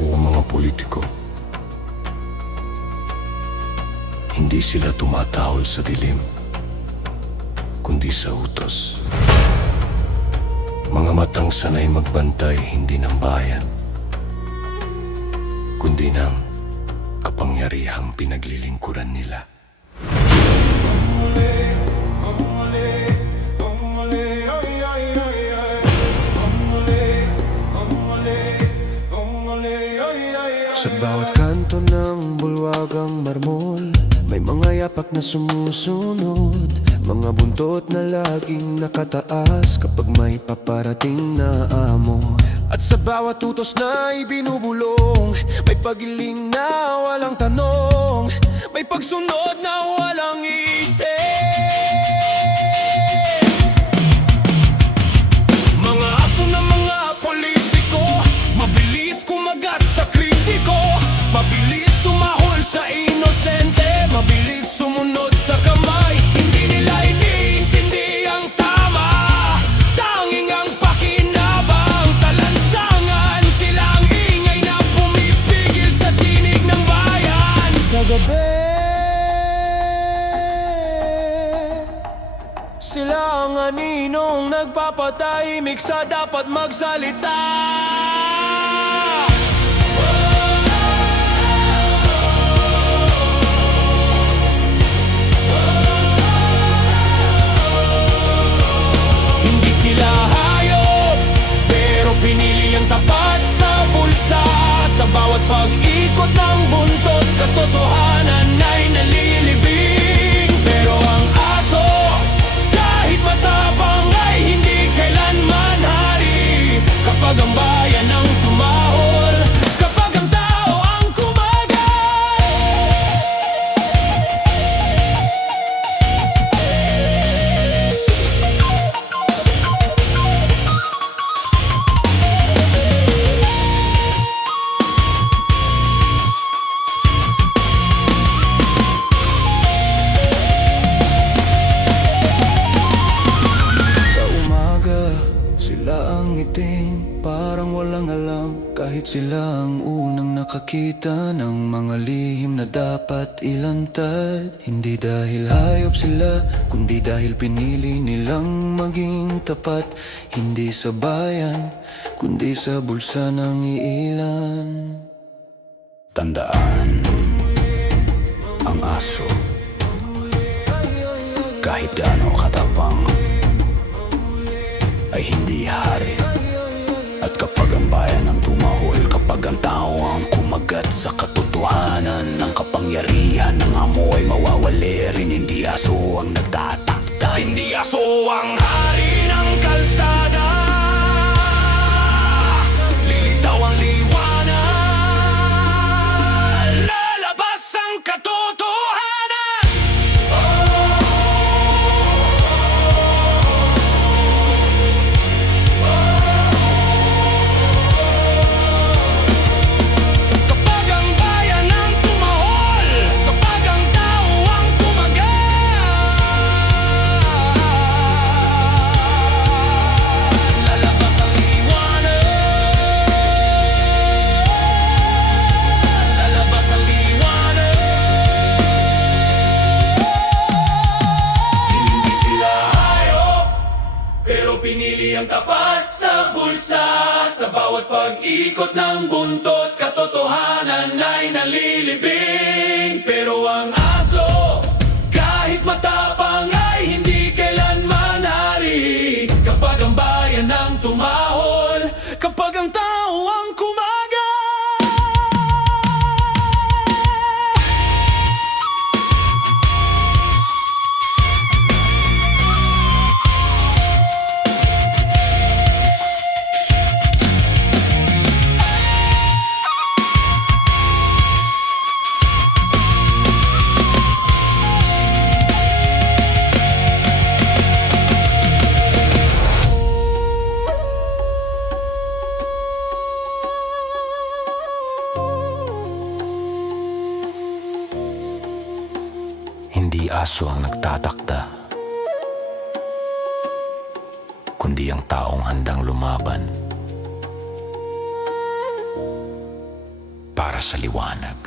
Ang mga politiko, hindi sila tumatahol sa dilim, kundi sa utos. Mga matang sanay magbantay hindi ng bayan, kundi ng kapangyarihang pinaglilingkuran nila. Sa bawat kanto ng bulwagang marmol, may mga yapak na sumusunod, mga buntot na laging nakataas kapag may paparating na amo. At sa bawat utos na ibinubulong, may pagiling na walang tanong, may pagsunod na walang isip. Mga aso na mga politiko, mabilis kumagat sa kritiko, mabilis tumahol sa inosente, mabilis sumunod sa kamay. Hindi nila iniintindi ang tama, tanging ang pakinabang. Sa lansangan sila ang ingay na pumipigil sa tinig ng bayan. Sa gabi sila ang aninong nagpapatahimik sa dapat magsalita. Hindi sila hayop, pero pinili ang tapat sa bulsa. Sa bawat pag-ikot ng buntot, katotohanan ay nalilibing. Pero ang aso, kahit matapang, ay hindi kailanman hari. Kapag ang bayan ang tumahol, kapag ang tao ang kumagat. Sa umaga, sila ang ngiting, parang walang alam. Kahit sila ang unang nakakita ng mga lihim na dapat ilantad. Hindi dahil hayop sila, kundi dahil pinili nilang maging tapat. Hindi sa bayan, kundi sa bulsa ng iilan. Tandaan, ang aso, kahit gaano katapang, ay hindi hari. At kapag ang bayan ang tumahol, kapag ang tao ang kumagat sa katotohanan ng kapangyarihan ng amo ay mawawali rin. Hindi aso ang nagtatakda, Hindi aso ang hari ng kalsada. Lilitaw ang liwanag, lalabas ang katotohanan. Kapag ang bayan ang tumahol, kapag ang tao ang kumagat, lalabas ang liwanag, lalabas ang liwanag. Hindi sila hayop, pero pinili ang tapat sa bulsa. Sa bawat pag-ikot ng buntot, katotohanan ay nalilibing. Pero ang aso, kahit matapang ay hindi kailanman hari. Kapag ang bayan ang tumahol, kapag ang tao ang kumagat. Hindi aso ang nagtatakda, kundi ang taong handang lumaban para sa liwanag.